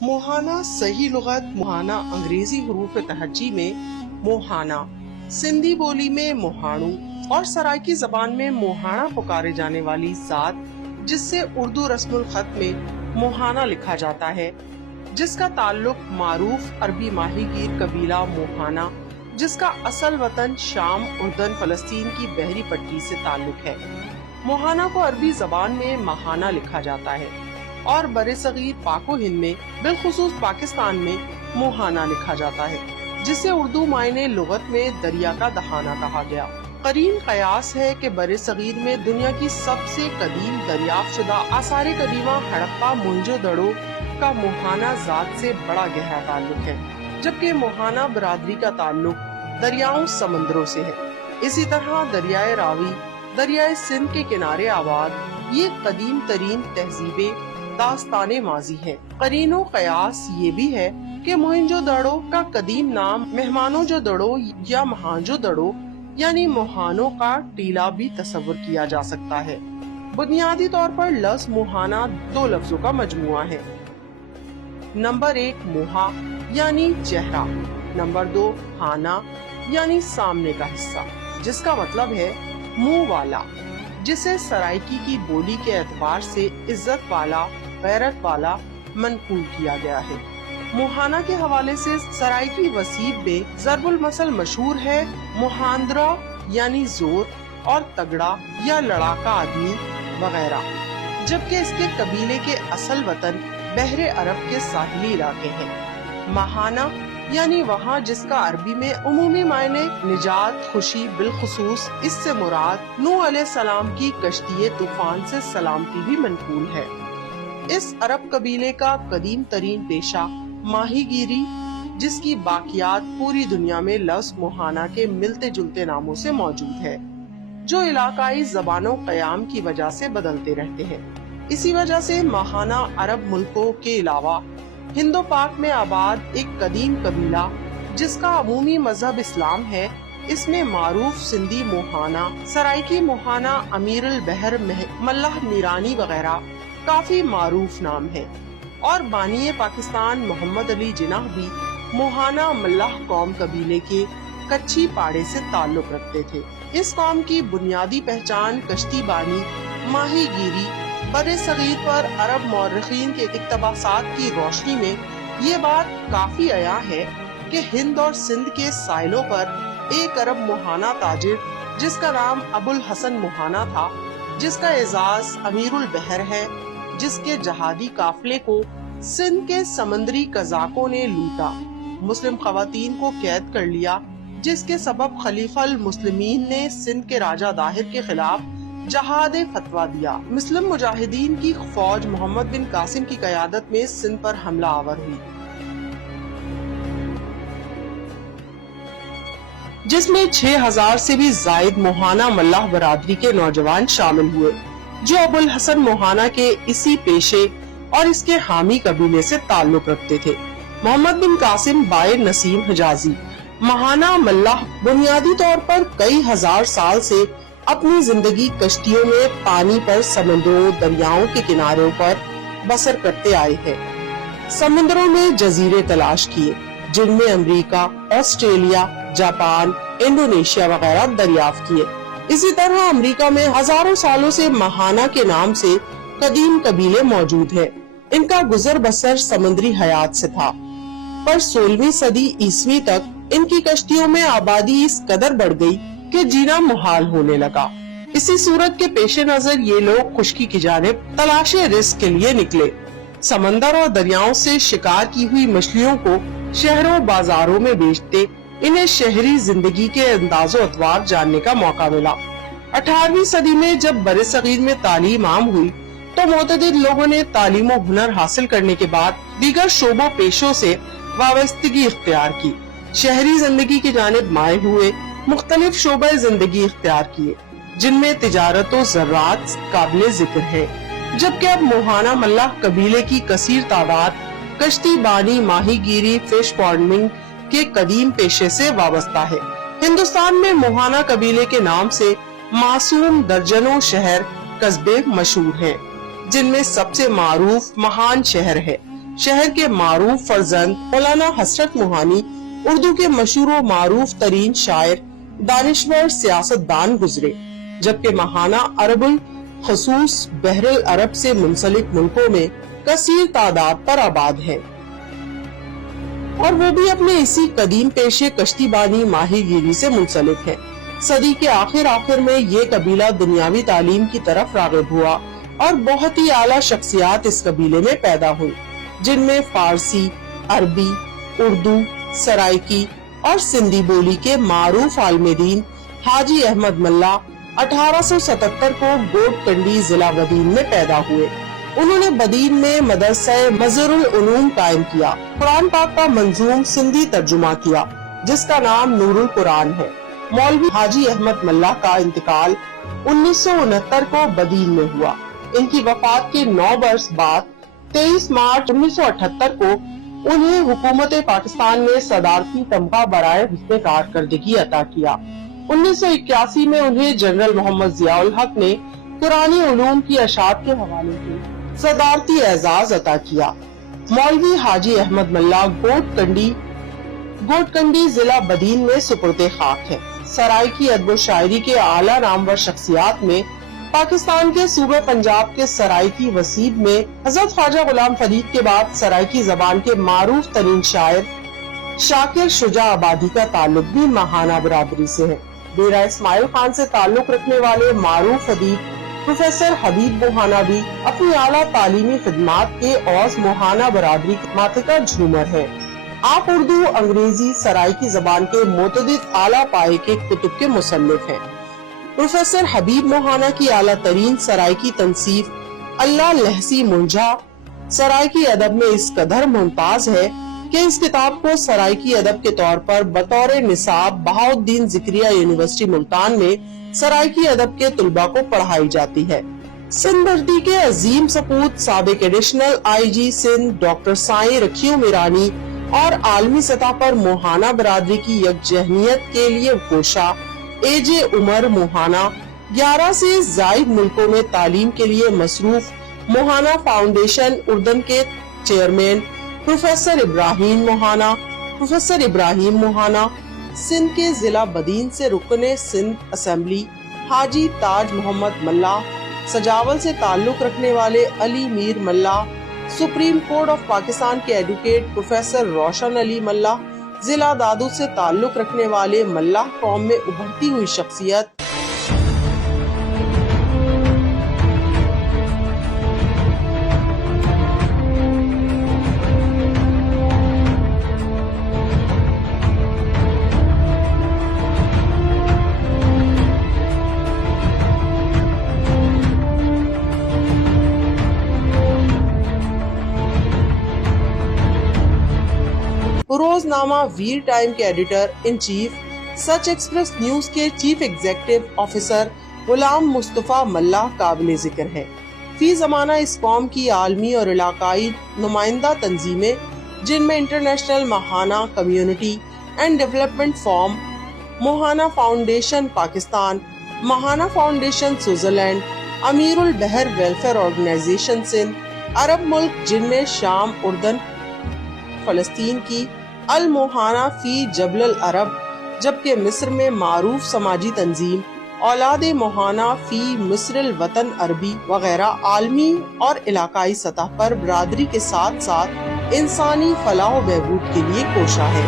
मोहाना सही लुगत मोहाना अंग्रेजी हरूफ तहज्जी में मोहाना, सिंधी बोली में मोहाणू और सराइकी जबान में मोहाना पुकारे जाने वाली जात जिससे उर्दू रस्मुल खत में मोहाना लिखा जाता है, जिसका ताल्लुक मारूफ अरबी माहीगीर कबीला मोहाना जिसका असल वतन शाम, उर्दन, फलस्तीन की बहरी पट्टी से ताल्लुक है। मोहाना को अरबी जबान में महाना लिखा जाता है और बरे-सगीर पाको हिंद में बिलखुसूस पाकिस्तान में मोहाना लिखा जाता है, जिसे उर्दू मायने लुगत में दरिया का दहाना कहा गया। करीन कयास है कि बरे-सगीर में दुनिया की सबसे कदीम दरियाफ्त शुदा आसार कदीमा हड़प्पा मोहनजोदड़ो का मोहाना जात से बड़ा गहरा ताल्लुक है, जबकि मोहाना बरादरी का ताल्लुक दरियाओं समंदरों से है। इसी तरह दरियाए रावी, दरियाए सिंध के किनारे आबाद ये कदीम तरीन तहजीबें दास्ताने माजी है। करीनो कयास ये भी है कि मोहनजोदड़ो का कदीम नाम मेहमानों-जो-दड़ो या महांजो-दड़ो यानी मोहानों का टीला भी तस्वुर किया जा सकता है। बुनियादी तौर पर लफ्ज़ मोहाना दो लफ्जों का मजमुआ है। नंबर 1 मोहा यानी चेहरा, नंबर 2 हाना यानी सामने का हिस्सा, जिसका मतलब है मुंह वाला, जिसे सराइकी की बोली के एतबार से इज्जत वाला, गैरत वाला मनकूल किया गया है। मोहाना के हवाले से सराइकी वसीब में ज़रबुल मसल मशहूर है मोहांद्रा यानी जोर और तगड़ा या लड़ाका आदमी वगैरह, जबकि इसके कबीले के असल वतन बहरे अरब के साहिली इलाके हैं। महाना यानी वहाँ जिसका अरबी में उमूमी मायने निजात, खुशी, बिलखुसूस इससे मुराद नूह अलैहिस्सलाम की कश्ती तूफान से सलामती भी मनकूल है। इस अरब कबीले का कदीम तरीन पेशा माहीगीरी, जिसकी बाकियात पूरी दुनिया में लफ्ज़ मोहाना के मिलते जुलते नामों से मौजूद है, जो इलाकाई जबानों कयाम की वजह से बदलते रहते हैं। इसी वजह से महाना अरब मुल्कों के अलावा हिंदो पाक में आबाद एक कदीम कबीला जिसका अमूमी मजहब इस्लाम है, इसमें मारूफ सिंधी मोहाना, सराइकी मोहाना, अमीरुल बहर मल्लाह मीरानी वगैरह काफी मारूफ नाम है। और बानिए पाकिस्तान मोहम्मद अली जिन्नाह भी मोहाना मल्लाह कौम कबीले के कच्ची पाड़े से ताल्लुक रखते थे। इस कौम की बुनियादी पहचान कश्ती बानी, माहीगीरी, बरे सगीर पर अरब मौर्रिखीन के इक्तबासात की रोशनी में ये बात काफी आया है कि हिंद और सिंध के साहिलों पर एक अरब मोहाना ताजिर जिसका नाम अबुल हसन मोहाना था, जिसका एजाज अमीरुल बहर है, जिसके जहादी काफिले को सिंध के समंदरी कजाकों ने लूटा, मुस्लिम खवातीन को कैद कर लिया, जिसके सबब खलीफा अल मुस्लिमीन ने सिंध के राजा दाहिर के खिलाफ जहाद फतवा दिया। मुस्लिम मुजाहिदीन की फौज मोहम्मद बिन कासिम की क़यादत में सिंध पर हमला आवर हुई, जिसमें 6000 से भी जायद मोहाना मल्लाह बरादरी के नौजवान शामिल हुए, जो अबुल हसन मोहाना के इसी पेशे और इसके हामी कबीले से ताल्लुक रखते थे। मोहम्मद बिन कासिम बाय नसीम हिजाजी महाना मल्लाह बुनियादी तौर पर कई हजार साल से अपनी जिंदगी कश्तियों में पानी पर समुद्रों, दरियाओं के किनारों पर बसर करते आए हैं। समुद्रों में जजीरे तलाश किए, जिनमें अमेरिका, ऑस्ट्रेलिया, जापान, इंडोनेशिया वगैरह दरियाफ्त किए। इसी तरह अमेरिका में हजारों सालों से महाना के नाम से कदीम कबीले मौजूद हैं। इनका गुजर बसर समुद्री हयात से था, पर 16वीं सदी ईस्वी तक इनकी कश्तियों में आबादी इस कदर बढ़ गई कि जीना मुहाल होने लगा। इसी सूरत के पेशे नजर ये लोग खुश्की की जानिब तलाशे रिस्क के लिए निकले। समंदर और दरियाओं से शिकार की हुई मछलियों को शहरों बाजारों में बेचते इन्हें शहरी जिंदगी के अंदाजो अतवार जानने का मौका मिला। 18वीं सदी में जब बरे सगीर में तालीम आम हुई तो मोतदिद लोगों ने तालीम और हुनर हासिल करने के बाद दीगर शोबों पेशों से वाबस्तगी इख्तियार की, शहरी जिंदगी की जानिब मायल हुए, मुख्तलिफ शोबे जिंदगी इख्तियार किए, जिनमें तिजारत और ज़राअत काबिले जिक्र है। जबकि अब मोहाना मल्लाह कबीले की कसीर तादाद कश्ती बानी, माहीगीरी, फिश फार्मिंग के कदीम पेशे से वाबस्ता है। हिंदुस्तान में मोहाना कबीले के नाम से मासूम दर्जनों शहर कस्बे मशहूर हैं, जिनमें सबसे मारूफ महान शहर है شہر کے معروف فرزند مولانا حسرت موہانی اردو کے مشہور و معروف ترین شاعر، دانشور، سیاست دان گزرے، جبکہ ماہانہ عرب الخصوص بحر العرب سے منسلک ملکوں میں کثیر تعداد پر آباد ہے، اور وہ بھی اپنے اسی قدیم پیشے کشتی بانی ماہی گیری سے منسلک ہے۔ صدی کے آخر میں یہ قبیلہ دنیاوی تعلیم کی طرف راغب ہوا اور بہت ہی اعلیٰ شخصیات اس قبیلے میں پیدا ہوئی، جن میں فارسی، عربی، اردو، سرائکی اور سندھی بولی کے معروف عالم دین حاجی احمد ملا 1877 کو گوٹ کنڈی ضلع بدین میں پیدا ہوئے۔ انہوں نے بدین میں مدرسہ مظہر العلوم قائم کیا، قرآن پاک کا منظوم سندھی ترجمہ کیا جس کا نام نور القرآن ہے۔ مولوی حاجی احمد ملا کا انتقال 1969 کو بدین میں ہوا۔ ان کی وفات کے 9 برس بعد 23 مارچ 1978 کو انہیں حکومت پاکستان نے صدارتی تمغہ برائے حسن کارکردگی عطا کیا۔ 1981 میں انہیں جنرل محمد ضیاء الحق نے قرآنی علوم کی اشاعت کے حوالے سے صدارتی اعزاز عطا کیا۔ مولوی حاجی احمد ملا گوٹ کنڈی ضلع بدین میں سپرد خاک ہے۔ سرائکی ادب و شاعری کے اعلیٰ نامور شخصیات میں پاکستان کے صوبہ پنجاب کے سرائکی وسیب میں حضرت خواجہ غلام فرید کے بعد سرائکی زبان کے معروف ترین شاعر شاکر شجاع آبادی کا تعلق بھی ماہانہ برادری سے ہے۔ ڈیرہ اسماعیل خان سے تعلق رکھنے والے معروف ادیب پروفیسر حبیب موہانہ بھی اپنی اعلیٰ تعلیمی خدمات کے عوض موہانہ برادری کے ماتھے کا جھومر ہے۔ آپ اردو، انگریزی، سرائکی زبان کے متعدد اعلیٰ پائے کے کتب کے مصنف ہیں۔ پروفیسر حبیب موہانہ کی اعلیٰ ترین سرائکی تنصیف اللہ لہسی منجھا سرائکی ادب میں اس قدر ممتاز ہے کہ اس کتاب کو سرائکی ادب کے طور پر بطور نصاب بہاؤالدین ذکریہ یونیورسٹی ملتان میں سرائکی ادب کے طلباء کو پڑھائی جاتی ہے۔ سندھ بردی کے عظیم سپوت سابق additional I G Sindh doctor Sain Rakhio Mirani اور عالمی سطح پر موہانہ برادری کی یکجہتیت کے لیے کوشاں اے جے عمر موہانہ 11 سے زائد ملکوں میں تعلیم کے لیے مصروف موہانہ فاؤنڈیشن اردن کے چیئرمین پروفیسر ابراہیم موہانہ، سندھ کے ضلع بدین سے رکن سندھ اسمبلی حاجی تاج محمد ملا، سجاول سے تعلق رکھنے والے علی میر ملا، سپریم کورٹ آف پاکستان کے ایڈوکیٹ پروفیسر روشن علی ملا، ضلع دادو سے تعلق رکھنے والے ملا قوم میں ابھرتی ہوئی شخصیت روزنامہ ویر ٹائم کے editor in chief, such express news کے chief executive officer Ghulam Mustafa ملا قابل ذکر ہے۔ فی زمانہ اس قوم کی عالمی اور علاقائی نمائندہ تنظیمیں، جن میں انٹرنیشنل ماہانہ community and development forum, Mohana foundation Pakistan, ماہانہ فاؤنڈیشن سوئٹزرلینڈ، امیر البحر ویلفیئر آرگنائزیشن سندھ، عرب ملک جن میں شام، اردن، فلسطین کی الموہانہ فی جبل العرب، جبکہ مصر میں معروف سماجی تنظیم اولاد موہانہ فی مصر الوطن عربی وغیرہ عالمی اور علاقائی سطح پر برادری کے ساتھ ساتھ انسانی فلاح و بہبود کے لیے کوشاں ہے۔